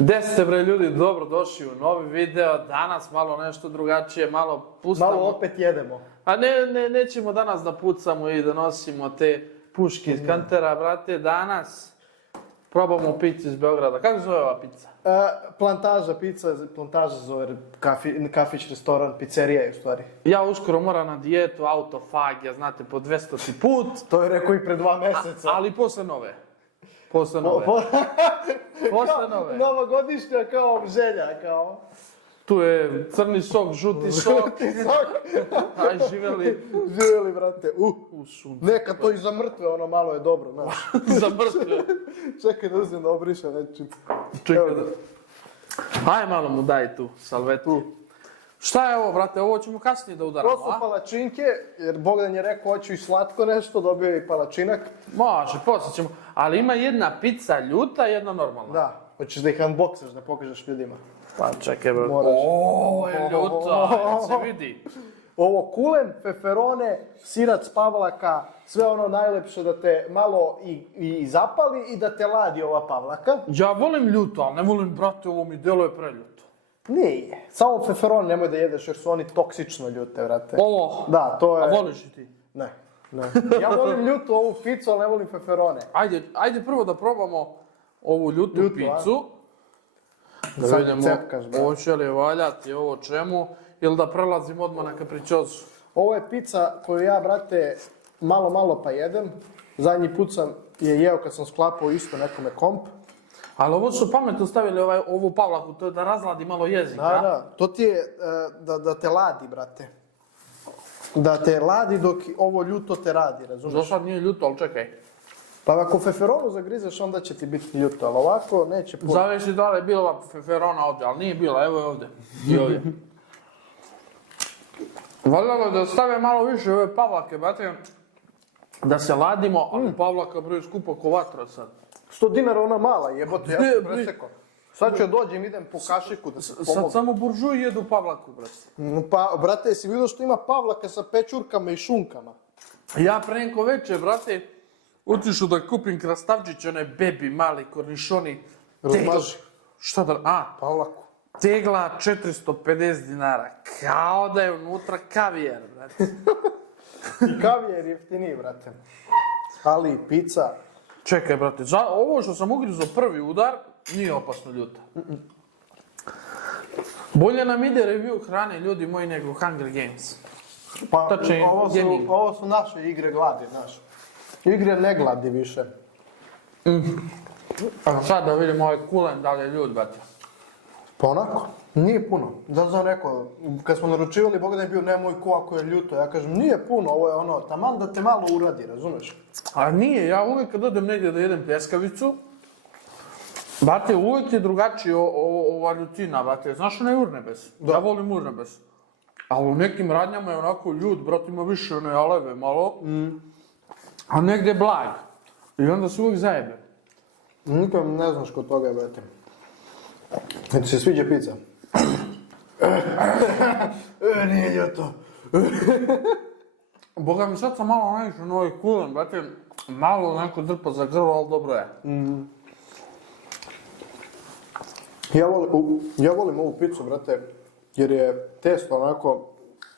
Gde ste bre ljudi, dobro došli u novi video, danas malo nešto drugačije, malo pustamo. Malo opet jedemo. A nećemo danas da pucamo i da nosimo te puške iz kantera, brate, danas probamo picu iz Beograda. Kako zove ova pica? Plantaža pizza, plantaža zove kafić, restoran, pizzerija je u stvari. Ja uskoro moram na dijetu, autofagija, znate, po 200 put. To je rekao i pre 2 meseca. Ali posle nove. Posle nove. Novogodišnja kao želja, kao. Tu je crni sok, žuti sok. Aj, živeli. Živeli, brate. U suncu. Neka to i za mrtve, ono malo je dobro, znaš. Za mrtve. Čekaj da uzmem da obrišem nečim. Čekaj da... Aj, malo mu daj tu salvetu. Šta je ovo, brate? Ovo ćemo kasnije da udaramo, To su palačinke, jer Bogdan je rekao hoću i slatko nešto, dobio je i palačinak. Može, poslije ćemo. Ali ima jedna pizza ljuta i jedna normalna. Da, hoćeš da ih unboxaš, da pokažeš ljudima. Pa čekaj, bro. Moraš. Ovo je ljuta, se vidi. Ovo kulen, feferone, sirac pavlaka, sve ono najlepše da te malo i zapali i da te ladi ova pavlaka. Ja volim ljuto, ali ne volim, brate, ovo mi deluje preljuto. Nije. Samo feferon nemoj da jedeš jer su oni toksično ljute, vrate. Ovo? Da, to je... A voliš i ti? Ne. Ja volim ljutu ovu picu, ali ne volim feferone. Ajde prvo da probamo ovu ljutu picu. Da Sad vidimo, cepkaš, brate. hoće li valjati ovo čemu, ili da prelazim odmah na kapričozu. Ovo je pizza koju ja, brate, malo pa jedem. Zadnji put sam je jeo kad sam sklapao isto nekome komp. Ali ovo su pametno stavili ovu pavlaku, to je da razladi malo jezik, a? Da, to ti je da te ladi, brate. Da te ladi dok ovo ljuto te radi, razumiješ? Do sad nije ljuto, ali čekaj. Pa ako feferonu zagrizeš, onda će ti biti ljuto, ali ovako neće puno. Zavisi da li je bila ova feferona ovdje, ali nije bila, evo je ovdje. I ovdje. Valjalo je da stave malo više ove pavlake, brate, da se ladimo, ali pavlaka broju skupo ko vatra sad. 100 dinara ona mala, jebote, ja sam presekao. Sad ću dođem, idem po kašiku da se pomogu. Sad samo buržuji jedu pavlaku, brate. Pa, brate, jesi vidio što ima pavlaka sa pečurkama i šunkama? Ja pre neko veče, brate, otišu da kupim krastavčić, onaj bebi, mali kornišoni. Razmaži. Šta da, Pavlaku. tegla 450 dinara, kao da je unutra kavijer, brate. I kavijer jeftiniji, brate. Ali pizza... Čekaj, brate, ovo što sam ugrizao prvi udar, nije opasno ljuta. Bolje nam ide review hrane, ljudi moji, nego Hunger Games. Pa, Tačnije, gaming. ovo su naše igre gladi, znaš. Igre ne gladi više. A sad da vidimo ovaj kulen, da li je ljud, brate. Pa onako, nije puno. Zato sam rekao, kad smo naručivali, Bogdan je bio nemoj ko ako je ljuto. Ja kažem, nije puno, ovo je ono, taman da te malo uradi, razumeš? A nije, ja uvijek kad odem negdje da jedem pljeskavicu, brate, uvijek je drugačije ova ljutina, brate. Znaš onaj urnebes? Da. Ja volim urnebes. Ali u nekim radnjama je onako ljud, brate, ima više one aleve malo, a negdje blag. I onda se uvijek zajebe. Nikom ne znaš kod toga, brate. Ti se sviđa pizza? Nije ljuto. Boga mi sad sam malo naišao na ovaj kulen, brate, malo onako drpa za grlo, ali dobro je. Ja volim ovu pizzu, brate, jer je testo onako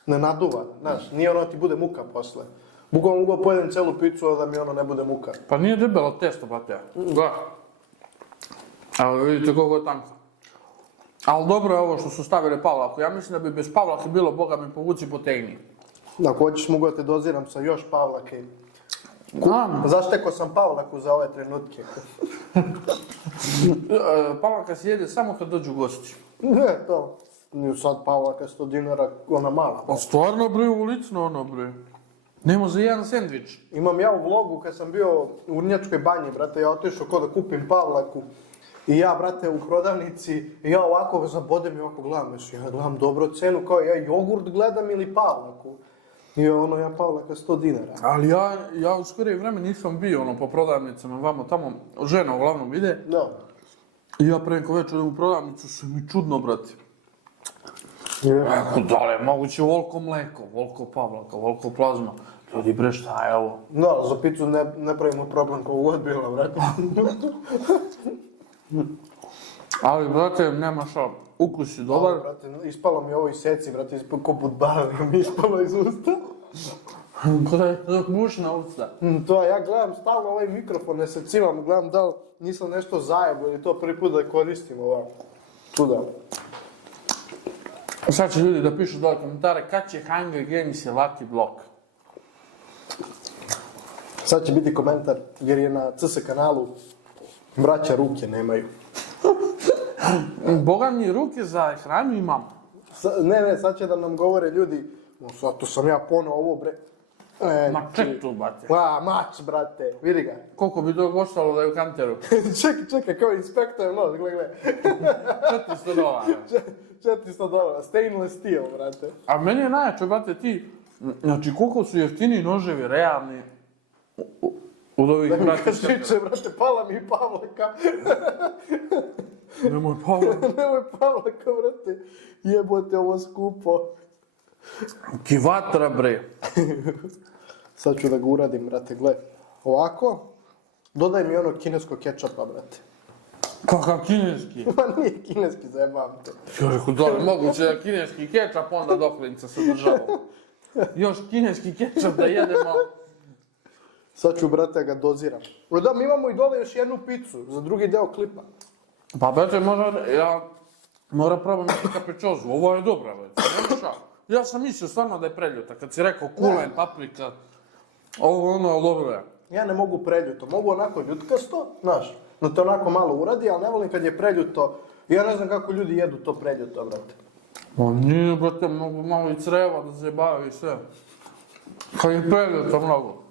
ne naduva, znaš, nije ono ti bude muka posle. Bukvalno mogu pojedem celu pizzu, a da mi ono ne bude muka. Pa nije debelo testo, brate. Da. Ali vidite koliko je tanko. Ali dobro je ovo što su stavili pavlaku. Ja mislim da bi bez pavlake bilo, Boga mi povuci potegni. Ako hoćeš mogu da te doziram sa još pavlake. Zaštekao sam pavlaku za ove trenutke. Pavlaka se jede samo kad dođu gosti. Ne, to. Nije sad pavlaka 100 dinara, ona mala. A stvarno bre, ulicno ono bre. Nemo za jedan sendvič. Imam ja u vlogu kad sam bio u Urnjačkoj banji, brate, ja otišao ko da kupim pavlaku. I ja, brate, u prodavnici, i ja ovako zabodem i ovako gledam, ja gledam dobro cenu, kao ja jogurt gledam ili pavlaku. I ono, ja pavlaka 100 dinara. Ali ja u skorije vreme nisam bio ono po prodavnicama, vamo tamo, žena uglavnom ide. Da. I ja pre neko večer idem u prodavnicu, sve mi čudno, brate. Yeah. Da li je moguće volko mleko, volko pavlaka, volko plazma? Ljudi bre, šta je ovo? Da, za pizzu ne pravimo problem kao god bila, brate. Ali, brate, nema šta, ukus je dobar. Brate, ispalo mi ovo iz seci, brate, ko budbavio mi ispalo iz usta. Dok mušna usta. To, ja gledam stalno ovaj mikrofon, ne secivam, gledam da li nisam nešto zajebo ili to prvi put da koristim ovako. Tuda. Sad će ljudi da pišu dole komentare kad će Hunger Games i Lucky Block. Sad će biti komentar, jer je na CS kanalu braća ruke nemaju. Boga mi ruke za hranu imam. Ne, sad će da nam govore ljudi, sad to sam ja ponao ovo bre. Ma ček tu, brate. Mač, brate, vidi ga. Koliko bi to koštalo da je u kanteru? čekaj, kao inspektor nož, gle. $400. $400, stainless steel, brate. A meni je najjače, brate, ti, znači koliko su jeftini noževi, realni, od ovih, Da mi brate, kad žiče, brate, pala mi Pavlaka. Nemoj Pavla. Nemoj Pavlaka, brate, jebote ovo skupo. Kivatra, bre. Sad ću da ga uradim, brate, gle. Ovako, dodaj mi ono kinesko kečapa, brate. Kakav kineski. Ma nije kineski, zajebam te. Ja rekao, da li moguće da kineski kečap onda doklinca sa državom. Još kineski kečap da jedemo. Sad ću, brate, ga doziram. Da, mi imamo i dole još jednu picu za drugi deo klipa. Pa, brate, mora probam neki kapričozu. Ovo je dobra, brate. Nema šta. Ja sam mislio stvarno da je preljuta. Kad si rekao kulen, paprika, ovo ono, dobro je. Ja ne mogu preljuto, mogu onako ljutkasto, znaš, da te onako malo uradi, ali ne volim kad je preljuto. Ja ne znam kako ljudi jedu to preljuto, brate. Ma nije, brate, mnogo malo i creva da se bavi sve. Kad je preljuta mnogo.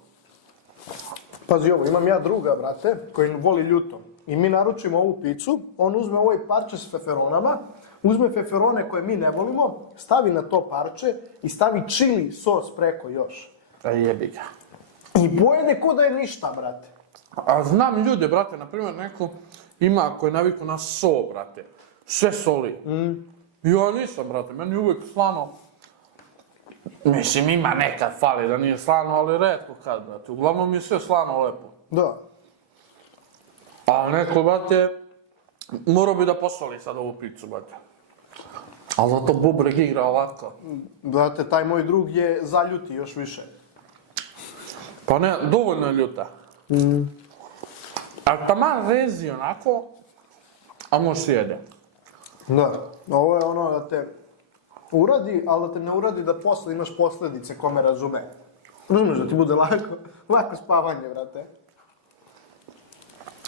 Pazi ovo, imam ja druga, brate, koji voli ljuto. I mi naručimo ovu picu, on uzme ovaj parče s feferonama, uzme feferone koje mi ne volimo, stavi na to parče i stavi čili sos preko još. Jebi ga. I pojede ko da je ništa, brate. A znam ljude, brate, na primjer, neko ima koji je naviku na so, brate. Sve soli. Ja nisam, brate, meni je uvijek slano. Mislim, ima nekad fali da nije slano, ali retko kad, brate. Uglavnom mi je sve slano lepo. Da. A neko, brate, morao bi da posoli sad ovu picu, brate. Ali zato bubreg igra ovako. Brate, taj moj drug je zaljuti još više. Pa ne, dovoljno je ljuta. A taman rezi onako, a može se jede. Da. Ovo je ono da te uradi, ali da te ne uradi da posle imaš posljedice kome razume. Razumeš da ti bude lako spavanje, brate.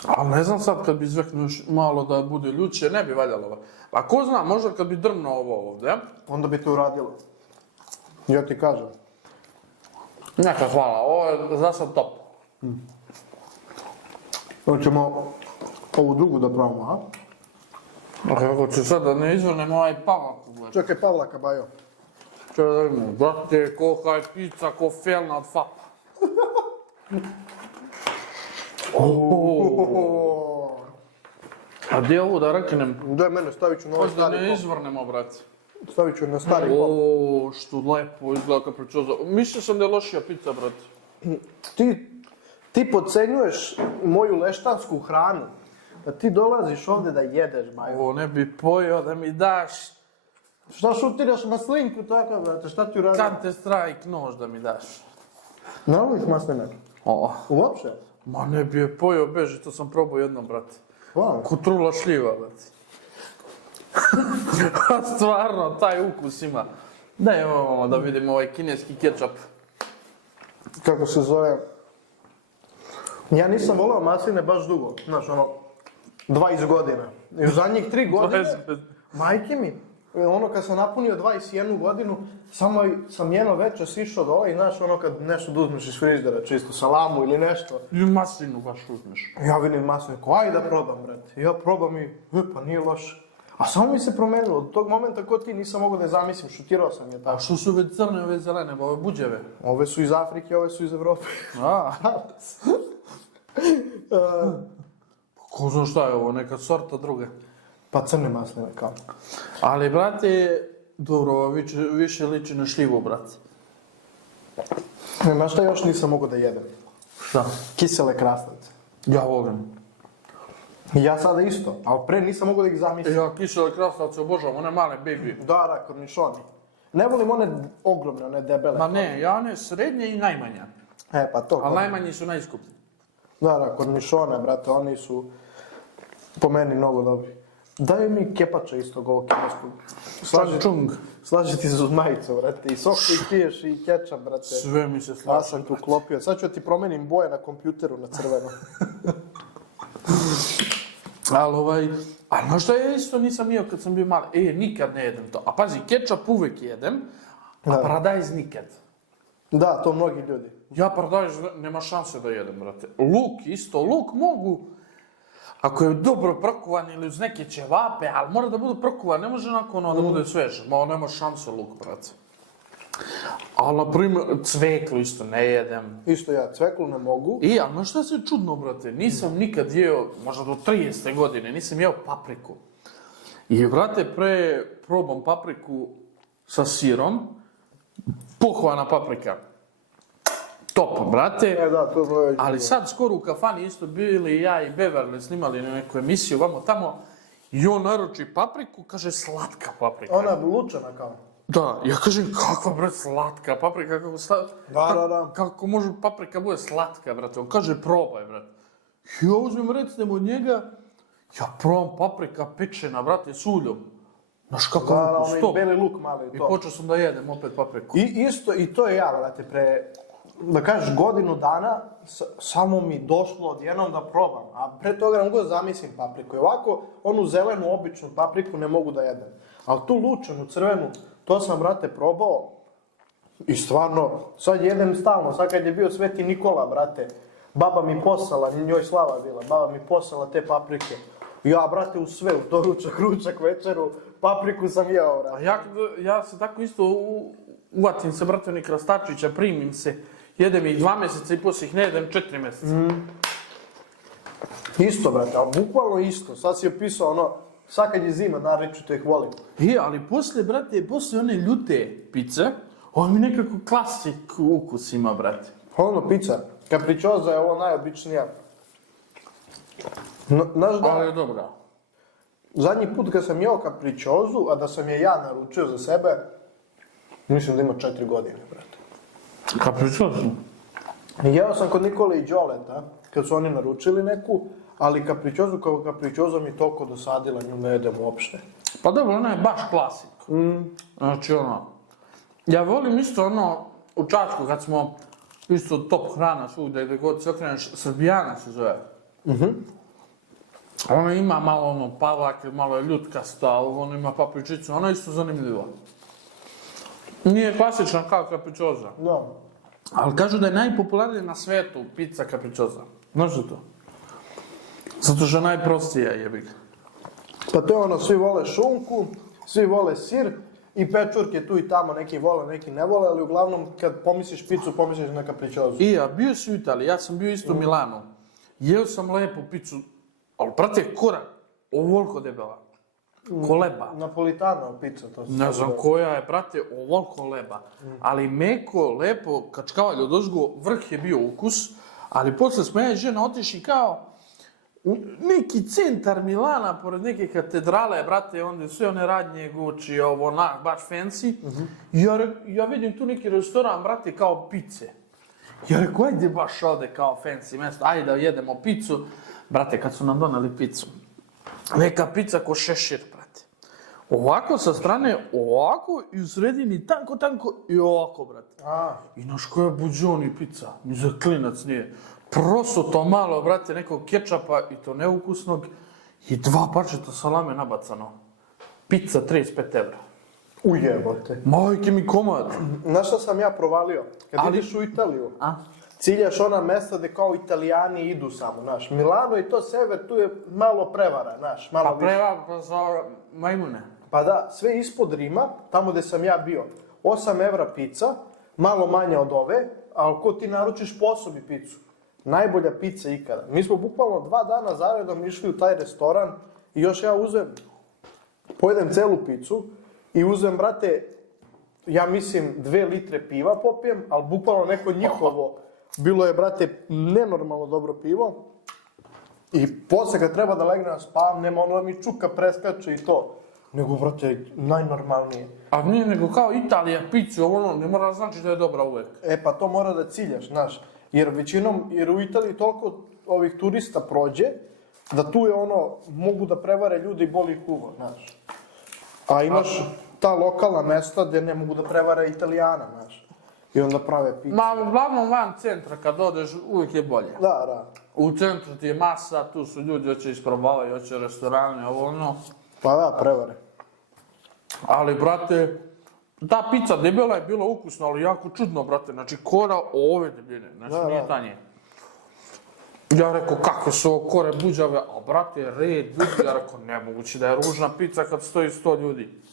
Ali ne znam sad kad bi izveknuo još malo da bude ljuće, ne bi valjalo. Pa ko zna, možda kad bi drmnuo ovo ovdje. Onda bi te uradilo. Ja ti kažem. Neka hvala, ovo je za sad top. Hoćemo ovu drugu da pravimo, a? Kako ću sad da ne izvrnemo ovaj Pavlak. Čekaj, Pavlaka, bajo. Čekaj da vidimo, brate, kolika je pizza, ko felna od fapa. A gdje je ovo da reknem? Daj mene, stavit ću na ovaj Hoće da stari ne kop. izvrnemo, brate. Stavit ću na stari kop. O, što lepo izgleda kapričoza. Mislio sam da je lošija pizza, brate. Ti podcenjuješ moju leštansku hranu. Da ti dolaziš ovdje da jedeš, bajo. Ovo ne bi pojeo da mi daš Šta šutiraš maslinku tako, brate? Šta ti uradim? Counter Strike nož da mi daš. Ne voliš masline? O, Uopće? ma ne bi je pojeo, beži, to sam probao jednom, brate. Hvala. Ko trula šljiva, brate. Stvarno, taj ukus ima. Daj imamo da vidimo ovaj kineski kečap. Kako se zove? Ja nisam volao masline baš dugo. Znaš, ono, 20 godina. I u zadnjih 3 godine, majke mi, ono kad sam napunio 21 godinu, samo sam jedno večer sišao dole i znaš, ono kad nešto da uzmeš iz friždera, čisto salamu ili nešto. I maslinu baš uzmeš. Ja vidim maslinu, ajde da probam, brate. Ja probam i, pa nije loše. A samo mi se promenilo, od tog momenta ko ti nisam mogao da je zamislim, šutirao sam je A tako. što su ove crne, ove zelene, ove buđeve? Ove su iz Afrike, ove su iz Evrope. A, ko zna šta je ovo, neka sorta druga. Pa crne masline, kao. Ali, brate, dobro, ovo više liči na šljivu, brate. Znaš šta još nisam mogao da jedem? Šta? Kisele krastavce. Ja volim. Ja sada isto, ali pre nisam mogao da ih zamislim. Ja kisele krastavce obožavam, one male baby. Da, kornišoni. Ne volim one ogromne, one debele. Ma ne, ja one srednje i najmanja. Pa to. A najmanji su najskuplji. Da, kornišone, brate, oni su po meni mnogo dobri. Daj mi kepača istog ovog kineskog. Čung. Slaži ti se uz majicu, brate, i sok koji piješ i kečap, brate. Sve mi se Ja slaže. sam tu klopio. Sad ću ti promenim boje na kompjuteru na crveno. Ali a znaš šta ja isto nisam jeo kad sam bio mali? Nikad ne jedem to. A pazi, kečap uvek jedem, a Da. paradajz nikad. Da, to mnogi ljudi. Ja paradajz nema šanse da jedem, brate. Luk isto, luk mogu, ako je dobro prokuvan ili uz neke ćevape, ali mora da budu prokuvan, ne može onako da bude svež. Ma nema šanse luk, brate. Ali, na primjer, cveklu isto ne jedem. Isto ja, cveklu ne mogu. Ali znaš šta se čudno, brate, nisam nikad jeo, možda do 30. godine, nisam jeo papriku. I, brate, probam papriku sa sirom, pohvana paprika. Top, brate. Da, to je moje. Ali sad skoro u kafani isto bili ja i Beverly snimali neku emisiju vamo tamo i on naruči papriku, kaže slatka paprika. Ona je lučana kao. Da, ja kažem kakva bre slatka paprika, Da. kako može paprika bude slatka, brate, on kaže probaj, brate. Ja uzmem recimo od njega, ja probam paprika pečena, brate, s uljom. Znaš kakav Da, ukus, onaj to. beli luk mali I to. počeo sam da jedem opet papriku. I to je ja, brate, da kažeš godinu dana, samo mi došlo odjednom da probam. A pre toga ne mogu da zamislim papriku. I ovako, onu zelenu, običnu papriku ne mogu da jedem. Ali tu lučanu, crvenu, to sam, brate, probao. I stvarno, sad jedem stalno. Sad kad je bio Sveti Nikola, brate, baba mi poslala, njoj slava bila, baba mi poslala te paprike. Ja, brate, u sve, u doručak, ručak, večeru, papriku sam jeo, brate. A ja se tako isto uvatim se, brate, onih krastačića, primim se, jedem ih 2 mjeseca i poslije ih ne jedem 4 mjeseca. Isto, brate, ali bukvalno isto. Sad si opisao ono, sad kad je zima, naročito ih volim. Ali poslije, brate, poslije one ljute pice, on mi nekako klasik ukus ima, brate. Ono, pizza. Capricciosa je ovo najobičnija. Znaš da, Ali je dobra. zadnji put kad sam jeo capricciosu, a da sam je ja naručio za sebe, mislim da ima 4 godine, brate. Capriccioso. Jeo sam kod Nikole i Đoleta, kad su oni naručili neku, ali capricciosu kao capricciosa mi toliko dosadila, nju ne jedem uopšte. Pa dobro, ona je baš klasik. Znači ja volim isto u Čačku kad smo isto top hrana svugdje gdje god se okreneš, Srbijana se zove. Ona ima malo pavlak, malo je ljutkasta, ali ona ima papričicu, ona je isto zanimljiva. Nije klasična kao capricciosa. Da. Ali kažu da je najpopularnija na svijetu pizza capricciosa. Znaš to? Zato što je najprostija, jebik. Pa to je ono, svi vole šunku, svi vole sir i pečurke tu i tamo, neki vole, neki ne vole, ali uglavnom kad pomisliš picu, pomisliš na capricciosu. Bio si u Italiji, ja sam bio isto u Milanu. Jeo sam lepo picu, ali prate korak, ovoliko debela. Ko leba. Napolitano pizza, to se Ne znam koja je, brate, ovoliko leba. Ali meko, lepo, kačkavalj odozgo, vrh je bio ukus, ali posle smo ja i žena otišli kao neki centar Milana, pored neke katedrale, brate, onda sve one radnje Gucci, baš fancy. Ja vidim tu neki restoran, brate, kao pice. Ja rekao, ajde baš ovde kao fancy mjesto, ajde da jedemo picu. Brate, kad su nam doneli picu, neka pizza ko šešir, brate. Ovako sa strane, ovako i u sredini tanko i ovako, brate. I znaš koja je buđoni pizza, ni za klinac nije. Prosto to malo, brate, nekog kečapa i to neukusnog i 2 parčeta salame nabacano. Pizza 35 €. Ujebote. Majke mi komad. Znaš šta sam ja provalio? Kad ideš u Italiju, ciljaš ona mesta gde kao Italijani idu samo, znaš. Milano i to sever, tu je malo prevara, znaš, malo Pa više. preva za majmune. Pa da, sve ispod Rima, tamo gde sam ja bio, 8 € pizza, malo manja od ove, ali ko ti naručiš po osobi picu. Najbolja pizza ikada. Mi smo bukvalno 2 dana zaredom išli u taj restoran i još ja pojedem celu picu i uzem, brate, ja mislim 2 litre piva popijem, ali bukvalno neko njihovo, bilo je, brate, nenormalno dobro pivo. I poslije kad treba da legnem spavam, nema ono da mi čuka preskače i to. Nego, brate, najnormalnije. A nije nego kao Italija, pizza, ono, ne mora znači da je dobra uvek. E pa to mora da ciljaš, znaš. Jer u Italiji toliko ovih turista prođe, da tu je ono, mogu da prevare ljudi i boli ih uvo, znaš. A imaš ta lokalna mesta gdje ne mogu da prevare Italijana, znaš. I onda prave pizze. Ma, uglavnom van centra, kad odeš, uvijek je bolje. Da. U centru ti je masa, tu su ljudi, hoće isprobavaju, hoće restorane, ovo ono. Pa da, prevare. Ali, brate, ta pizza debela je bila ukusna, ali jako čudno, brate. Znači, kora ove debljine, znači nije tanje. Ja rekao, kako su ovo kore buđave, a brate, red ljudi, ja rekao, nemoguće da je ružna pizza kad stoji 100 ljudi.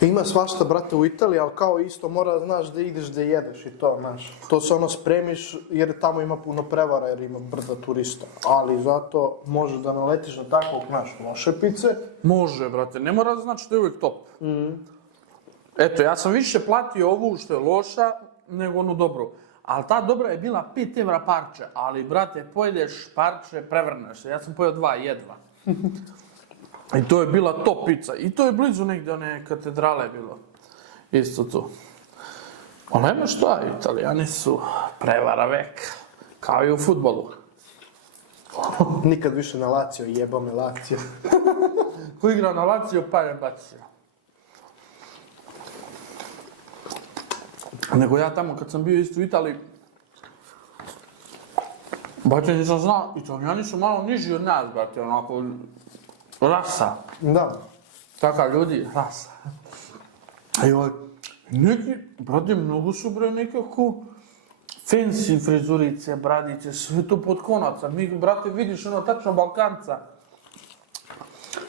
Ima svašta, brate, u Italiji, ali kao isto mora, znaš, da ideš da jedeš i to, znaš. To se ono spremiš, jer tamo ima puno prevara, jer ima brda turista. Ali zato možeš da naletiš na takvog, znaš, loše pice. Može, brate, ne mora da znači da je uvijek top. Eto, ja sam više platio ovu što je loša, nego onu dobru. Ali ta dobra je bila 5 evra parče, ali, brate, pojedeš parče, prevrneš se. Ja sam pojeo 2 jedva. I to je bila top pizza. I to je blizu negdje one katedrale bilo. Isto tu. Ali nema šta, Italijani su prevara vek. Kao i u fudbalu. Nikad više na Lazio, jeba me Lazio. Ko igra na Lazio, pa je bacio. Nego ja tamo kad sam bio isto u Italiji, brate, nisam znao, Italijani su malo niži od nas, brate, onako, rasa. Da. Takav ljudi, rasa. I neki, brate, mnogo su bre nekako fancy frizurice, bradice, sve to pod konaca. Mi, brate, vidiš ono tačno Balkanca.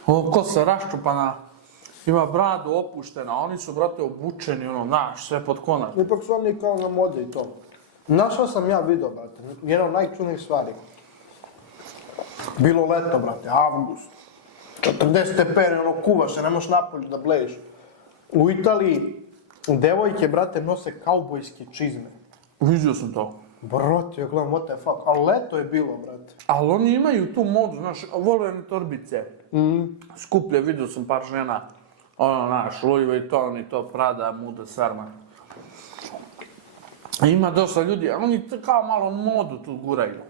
Ovo kosa raščupana, ima bradu opuštena, a oni su, brate, obučeni, ono, znaš, sve pod konac. Ipak su oni kao na mode i to. Našao sam ja video, brate, jedna od najčudnijih stvari. Bilo leto, brate, avgust. 40 stepeni, ono, kuvaš se, ne možeš napolju da bleješ. U Italiji devojke, brate, nose kaubojske čizme. Vidio sam to. Brate, ja gledam, what the fuck, ali leto je bilo, brate. Ali oni imaju tu modu, znaš, vole one torbice. Skuplje, vidio sam par žena. Ono, znaš, Louis Vuitton i to, Prada, Muda, Sarma. Ima dosta ljudi, a oni kao malo modu tu guraju.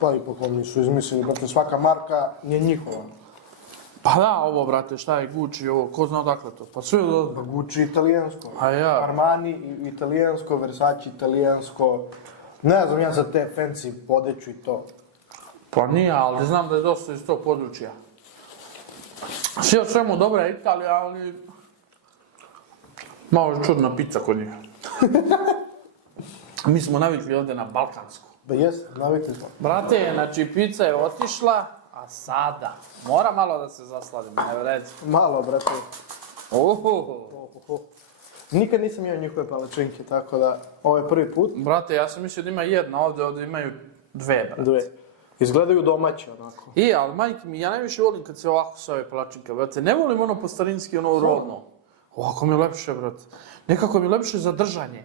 Pa ipak oni su izmislili, brate, svaka marka je njihova. Pa da, ovo, brate, šta je Gucci, ovo, ko zna odakle to? Pa sve Pa Gucci italijansko, A ja. Armani italijansko, Versace italijansko. Ne znam ja za te fancy odeću i to. Pa nije, ali znam da je dosta iz tog područja. Sve o svemu dobra je Italija, ali malo je čudna pizza kod njih. Mi smo navikli ovdje na balkansku. Da jeste, navikli smo. Brate, znači pizza je otišla, a sada mora malo da se zasladim, ne vredi. Malo, brate. Ohoho. Nikad nisam jeo njihove palačinke, tako da ovo je prvi put. Brate, ja sam mislio da ima jedna ovdje imaju dve, brate. Dve. Izgledaju domaće, onako. Ali majke mi, ja najviše volim kad se ovako sve ove palačinke, brate. Ne volim ono po starinski, ono rodno. Ovako mi je lepše, brate. Nekako mi je lepše za držanje.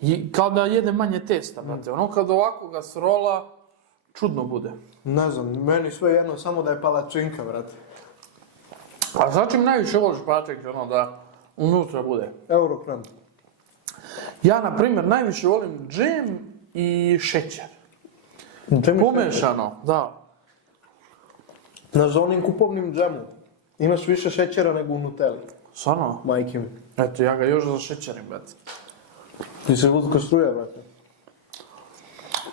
I kao da jede manje testa, brate. Ono kad ovako ga srola, čudno bude. Ne znam, meni sve jedno, samo da je palačinka, brate. A znači mi najviše voliš palačinke, ono da unutra bude? Eurokrem. Ja, na primjer, najviše volim džem i šećer. Pomešano, da. Na onim kupovnim džemu imaš više šećera nego u Nutelli. Stvarno? Majke mi. Eto, ja ga još zašećerim, brate. Ti se lutko struje, brate.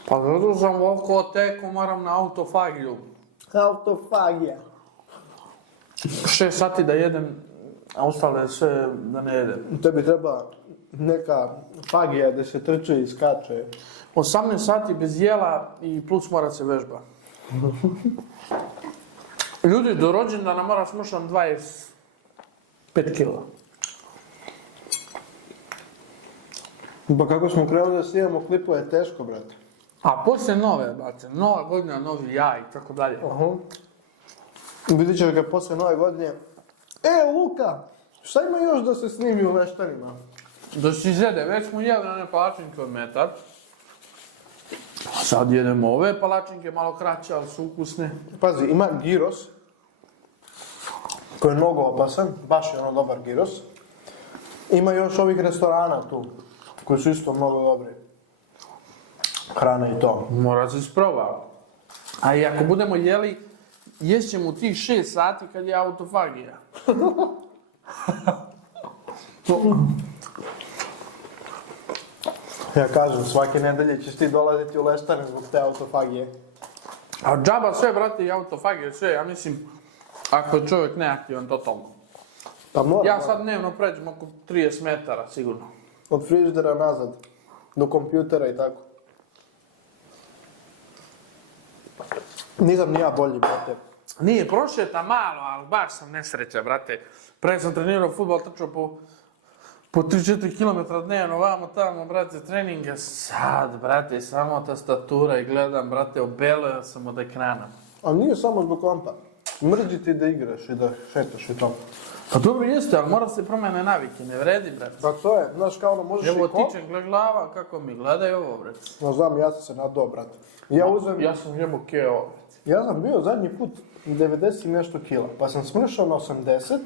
Pa zato sam oko teko, moram na autofagiju. Autofagija. 6 sati da jedem, a ostale sve da ne jedem. Tebi treba neka fagija da se trče i skače. 18 sati bez jela i plus mora se vežba. Ljudi, do rođendana mora smušam 25 kila. Pa kako smo krenuli da snimamo klipove, teško, brate. A poslije nove, brate, nova godina, novi ja i tako dalje. Vidit ćeš ga poslije nove godine. Luka, šta ima još da se snimi u Leštanima? Da si izjede, već smo jeli one palačinke od metar. Sad jedemo ove palačinke, malo kraće, ali su ukusne. Pazi, ima gyros, koji je mnogo opasan, baš je ono dobar gyros. Ima još ovih restorana tu, koji su isto mnogo dobri. Hrana i to. Mora se isproba. A i ako budemo jeli, ješćemo u tih 6 sati kad je autofagija. Ja kažem, svake nedelje ćeš ti dolaziti u Leštane zbog te autofagije. A džaba sve, brate, i autofagije, sve, ja mislim, ako je čovjek neaktivan, totalno. Pa mora. Ja sad dnevno pređem oko 30 metara, sigurno. Od frižidera nazad, do kompjutera i tako. Nisam ni ja bolji, brate. Nije, prošeta malo, ali baš sam nesreća, brate. Pre sam trenirao fudbal, trčao po 3-4 km dnevno, vamo tamo, brate, treninge. Sad, brate, samo tastatura i gledam, brate, obelojan sam od ekrana. A nije samo zbog kompa. Mrzi ti da igraš i da šetaš i to. Pa dobro jeste, ali mora se promene navike, ne vredi, brate. Pa to je, znaš kao ono možeš Evo i komp. tičem, gled glava, kako mi gledaj ovo, brate. No znam, ja sam se nadao, brate. Ja sam jebo keo, brate. Ja sam bio zadnji put 90 i nešto kila, pa sam smršao na 80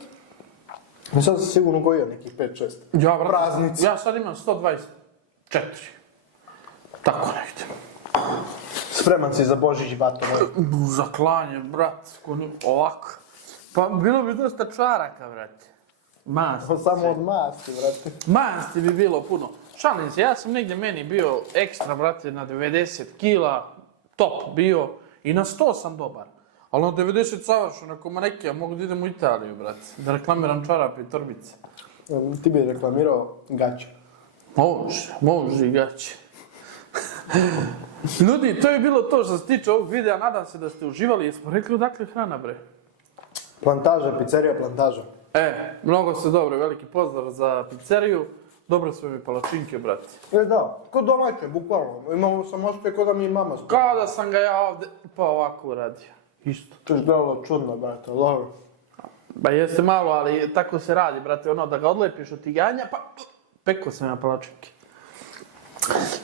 i sad sam sigurno gojio nekih 5-6. Ja, brate, Praznici. ja sad imam 124. Tako negdje. Spreman si za Božić, bato moj. Za klanje, brat, ovako. Pa bilo bi dosta čvaraka, brate. Masti. Pa samo od masti, brate. Masti bi bilo puno. Šalim se, ja sam negdje meni bio ekstra, brate, na 90 kila, top bio, i na 100 sam dobar. Ali na 90 savršeno, ako maneke, ja mogu da idem u Italiju, brate, da reklamiram čarape i torbice. Ti bi reklamirao gaće. Može i gaće. Ljudi, to je bilo to što se tiče ovog videa, nadam se da ste uživali, jesmo rekli odakle hrana, bre? Plantaža, pizzerija Plantaža. Mnogo ste dobro, veliki pozdrav za pizzeriju, dobro su mi palačinke, brate. Da, kod domaće, bukvalno. Imamo sam osjećaj kod da mi je mama stoji. Kao da sam ga ja ovdje, pa ovako uradio. Isto. To je delo čudno, brate, dobro. Ba jeste malo, ali tako se radi, brate, ono da ga odlepiš od tiganja, pa peko sam ja palačinke.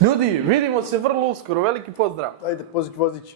Ljudi, vidimo se vrlo uskoro, veliki pozdrav. Ajde, vozić.